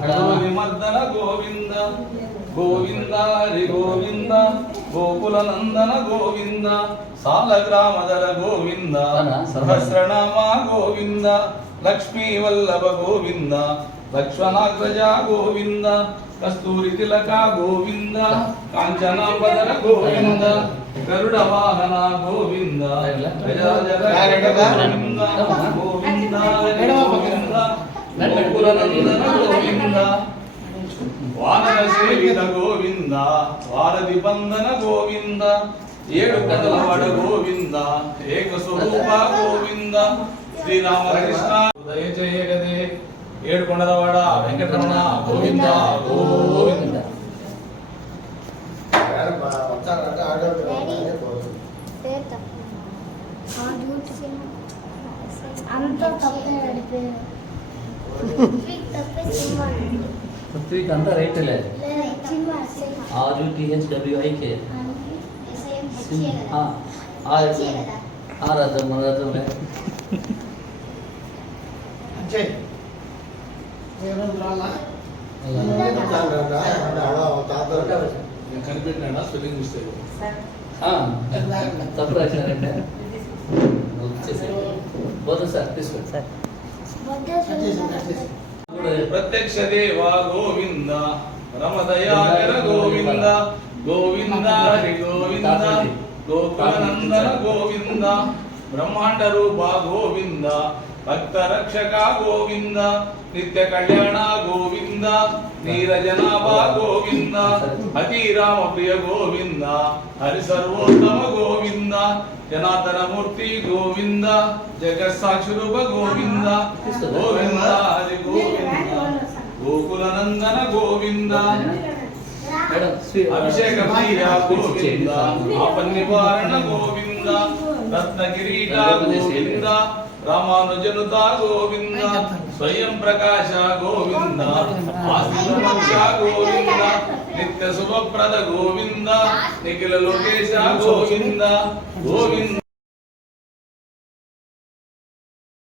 మర్దన గోవింద గోవింద హరి గోవింద గోకుల నందన గోవింద సాలగ్రామదల గోవింద సహస్రనామ గోవింద లక్ష్మీ వల్లభ గోవింద లక్ష్మణాగ్రజ గోవింద కస్తూరి తిలక గోవింద కాంచనాంబదర గోవింద గరుడ వాహన గోవింద గజాజల గోవింద గోవింద గోవింద గోకుల నందన గోవింద వానర సేవిత గోవింద వారధి బంధన గోవింద ఏడు కదలవాడ గోవింద ఏక స్వరూప గోవింద శ్రీరామకృష్ణ ఉదయ జయగదే ఏడు కొండలవాడ వెంకటరమణ గోవింద గోవింద. పృథ్వీకి అంతా రైట్ లేదు RUTHWIK రాద్దాం మన రాద్దాంలే కనిపెట్టినా స్పెల్లింగ్ మిస్టేక్ తప్పు రాసినారంటే పోదు సార్ తీసుకోండి సార్. ప్రత్యక్ష దేవా గోవింద రమదయాకర గోవింద గోవింద హరి గోవింద గోకుల నందన గోవింద బ్రహ్మాండ రూప గోవింద భక్త రక్షక గోవింద నిత్య కళ్యాణ గోవింద నీరజనాభ గోవింద అతిరామ ప్రియ గోవింద హరి సర్వోత్తమ గోవింద జనార్దన మూర్తి గోవింద జగత్సాక్షి రూప గోవింద గోవింద హరి గోవింద గోకుల నందన గోవింద అభిషేక ప్రియ గోవింద ఆపన్నివారణ గోవింద రత్న కిరీట గోవింద రామానుజనుత గోవింద స్వయం ప్రకాశ గోవింద ఆశ్రిత గోవింద నిత్య శుభప్రద గోవింద నిఖిల లోకేశ గోవింద గోవింద